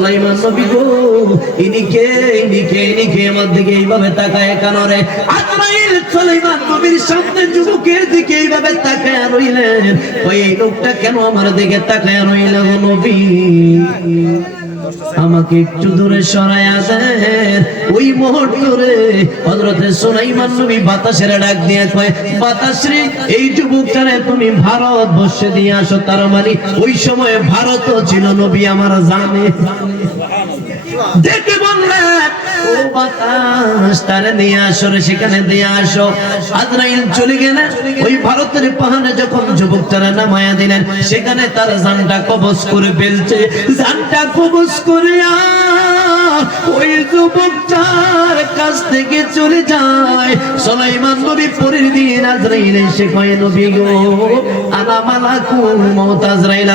সুলাইমান নবী গো, ইনি কে ইনি কে ইনি কে? আমার দিকে এইভাবে তাকায় কেন রে? আজরাইল সুলাইমান নবীর সামনে যুবকের দিকে এইভাবে তাকায় রইলেন। ওই লোকটা কেন আমার দিকে তাকায় রইল গো নবী? আমাকে একটু দূরে সরাইয়া দেন। ওই মুহূর্তে হযরতে সুলাইমান নবী বাতাসের ডাক দিয়ে কয় বাতাস রে এই যুবকটারে তুমি ভারত বসে দিয়ে আসো। তার মানে ওই সময় ভারতও ছিল নবী আমার জানে। নিয়ে আসো সেখানে আসো। চলে ওই ভারতের পাহাড়ে যখন নামায়া দিলেন, সেখানে তার জানটা কবজ করে ফেলছে। জানটা কবজ করে ওই যুবকটার কাছ থেকে চলে যায় নবী পরের দিন কয়, নবী গো আনা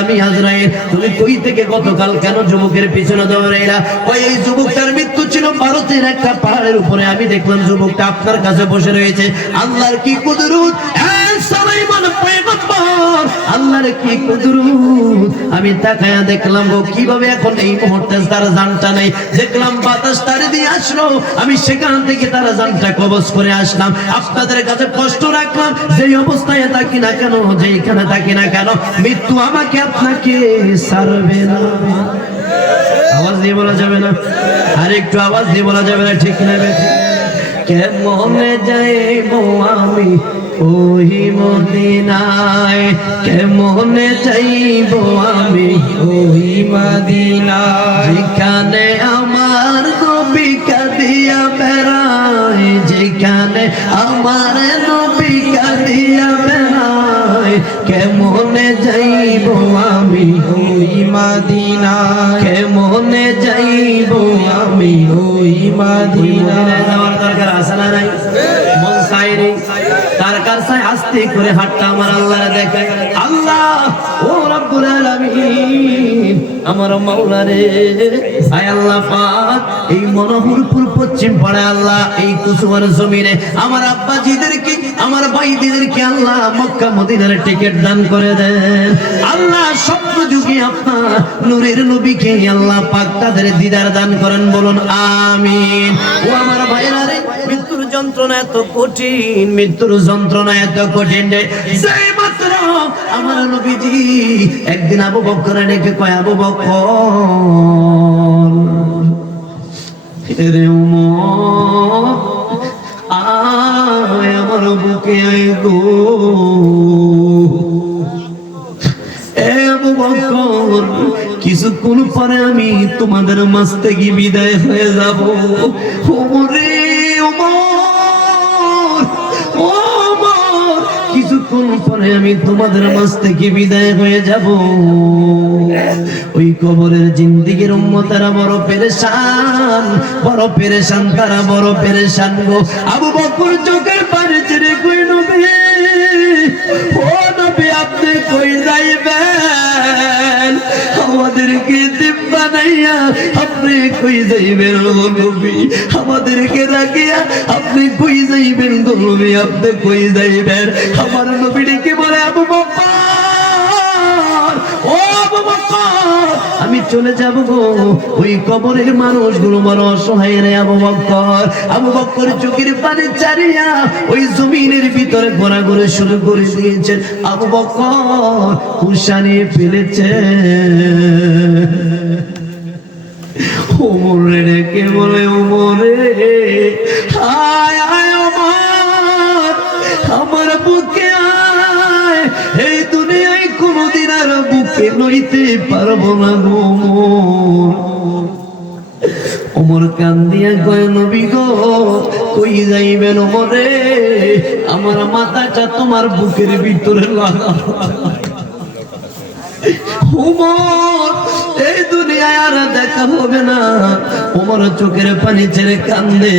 আমি আজরাইল। তুমি কই থেকে গতকাল কেন যুবকের পিছনে দৌড়াইলা? ওই এই যুবকটার মৃত্যু ছিল ভারতের একটা পাহাড়ের উপরে। আমি দেখলাম যুবকটা আপনার কাছে বসে রয়েছে। আল্লাহর কি কুদরত? আমি তাকায়া দেখলাম গো কীভাবে এখন এই মুহূর্তে তার জানটা নেই? দেখলাম বাতাস তারে দিয়ে আসলো। আমি সেখান থেকে তার জানটা কবজ করে আসলাম। আপনাদের কাছে কষ্ট রাখলাম যে অবস্থায় থাকি না কেন যেখানে থাকি না কেন, মৃত্যু আমাকে আপনাকে সারবে না। আওয়াজ দিয়ে বলা যাবে না? আর একটু আওয়াজ দিয়ে বলা যাবে না, ঠিক না? কেমনে যাইব আমি? ওই মদিনায় কেমনে যাইব আমি? ওই মদিনায় যেখানে আমার নবী কাঁদিয়া বেড়ায় যেখানে আমার নবী কাঁদিয়া বেড়ায় কেমনে যাইব আমি? ওই মদিনায় কেমনে যাইব আমি? ওই মদিনায়। কাছে আস্তে করে হাতটা আমার আল্লাহর দেখে আল্লাহ ও রব্বুল আলামিন। আমার মাওলা রে আল্লাহ পাক, এই মনোহরপুর পশ্চিম পাড়ে আল্লাহ, এই কুসুমার জমিনে আমার আব্বা জিদেরকে আমার ভাই দিদেরকে আল্লাহ মক্কা মদিনার টিকিট দান করে দেন। আল্লাহ স্বপ্ন যুগে আপনার নূরের নবীকে আল্লাহ পাক তাদের দিদার দান করেন, বলুন আমিন। ও আমার ভাইরা রে, মৃত্যুর যন্ত্রণা এত কঠিন, মৃত্যুর যন্ত্রণা এত কঠিন রে। সেই আমার নবীজি একদিন আবু বকর ডেকে কয়, আবু বকর রে উমর আমার বুকে গো বকর কিছুক্ষণ পরে আমি তোমাদের মাছ থেকে বিদায় হয়ে যাব। ওমর কিছুক্ষণ পরে আমি তোমাদের মাঝ থেকে বিদায় হয়ে যাব। ওই কবরের জিন্দিগির উম্মতারা বড় পেরেশান বড় পেরেশান তারা বড় পেরেশান গো। আবু বকর চোখের পানি ছেড়ে কই নবী? ও নবী, আপনি কই যাইবেন? আমাদেরকে দিব্বা বানাইয়া আপনি কই যাইবেন গলবি আমাদের আমাদেরকে রাখিয়া আপনি কই যাইবেন গলবি আপনি কই যাইবেন। আমার নবীকে বলে, আবু বকর! চলে যাব গো। ওই কবরের মানুষগুলো বড় অসহায় রে আবু বকর আবু বকর চোখের পানি চারিয়া ওই জমিনের ভিতরে ঘোরাঘুরি শুরু করে দিয়েছেন। আবু বকর উশানি ফেলেছে। ওমরে রেখে বলে ওমরে আয় নইতে পারব না গো ওমর। ওমর কান্দিয়া কয়, নবী গো, কই যাইবেন ওমরে আমার মাথাটা তোমার বুকের ভিতরে লাগা এই দুনিয়ায় আর দেখা হবে না। উমর চোখের পানি ছেড়ে কান্দে।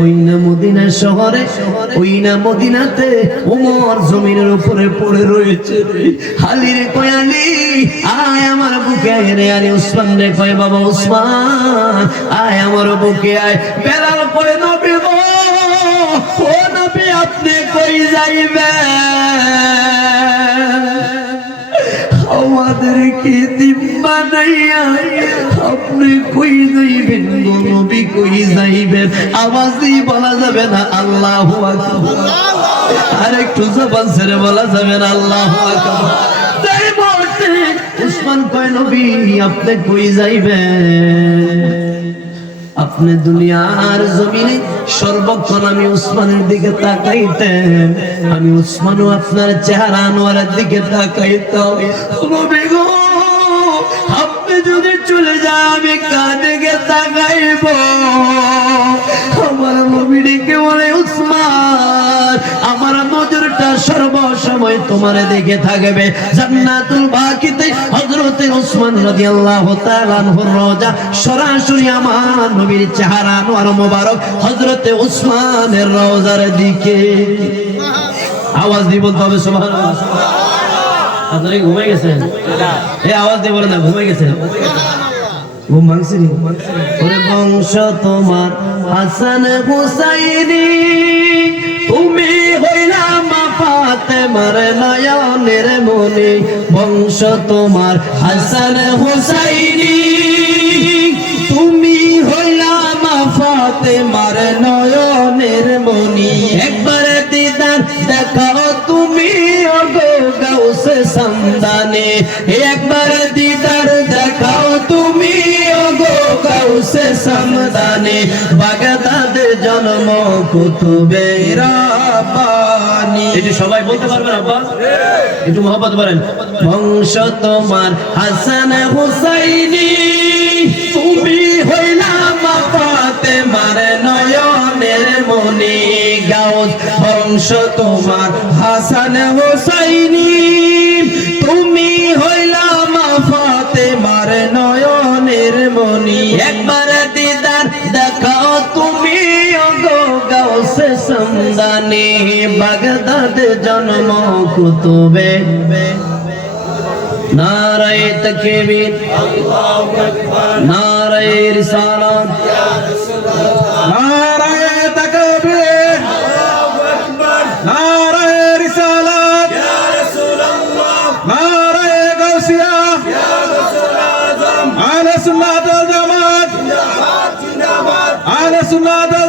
ওই না মদিনা শহরে, ওই না মদিনাতে উমর জমিনের উপরে পড়ে রয়েছে। হালি কয়ালি, আয় আমার বুকে আয় রে আরে উসমান রে। কয় বাবা উসমান, আয় আমার বুকে আয়। বেলাল পরে নবী গো, ও নবী, আপনি কই যাইবেন? আমাদেরকে দিব্বা নাইয়া আপনি কই যাইবেন নবী, কই যাইবেন? আওয়াজ দিয়ে বলা যাবে না, আল্লাহু আকবার। আর একটু জবান ছেড়ে বলা যাবে না, আল্লাহু আকবার। তাই বলতে, উসমান কয়, নবী, আপনি কই যাইবেন? আপনি দুনিয়ার জমিনে সর্বক্ষণ আমি উসমানের দিকে তাকাইতেন। আমি উসমানও আপনার চেহারা আনোয়ারের দিকে তাকাইতাম। যদি চলে যাবে আমি গে তাকাইব তোমার দিকে থাকবে জান্নাতুল বাকিতে হযরতে উসমান রাদিয়াল্লাহু তাআলা আনহুর রওজা সরাসরি আমার নবীর চেহারা আনোয়ার মোবারক হযরতে উসমানের রওজার দিকে। আওয়াজ দিয়ে বলতে হবে, সুবহানাল্লাহ। আপনারা কি ঘুমাই গেছেন এই আওয়াজ দিয়ে বলেন না গেছেন ঘুম ওরে বংশ তোমার হাসান হুসাইনি, তুমি হইলাম পাতে মার নয়নের মনি, বংশ তোমার হাসান হুসাইনি। তুমি হইলাম ফাতে মার নয়নের মনি। একবার দিদার দেখাও তুমি, ওগো গাউসে সামদানে একবার দিদার দেখাও তুমি, ওগো গাউসে সামদানে বাগদাদ জন্ম কুতুবে রাব্বানি এটি সবাই বলতে পারবেন আব্বা? একটু মোহাম্মত বলেন। বংশ তোমার হাসান হুসাইনি। তুমি হইলাম মারে নয়নের মনি গাউস। বংশ তোমার হাসান হুসাইনি। সমদানি বাগদাদ জন্ম কুতুবে। নারায়ে তকবীর, নারায়ে রিসালাত। নারায়ে তাকবীর, নারায়ে রিসালাত। নারায়ে গাউসিয়া, আহলে সুন্নাত ওয়াল জামাত। আহলে সুন্নাত ওয়াল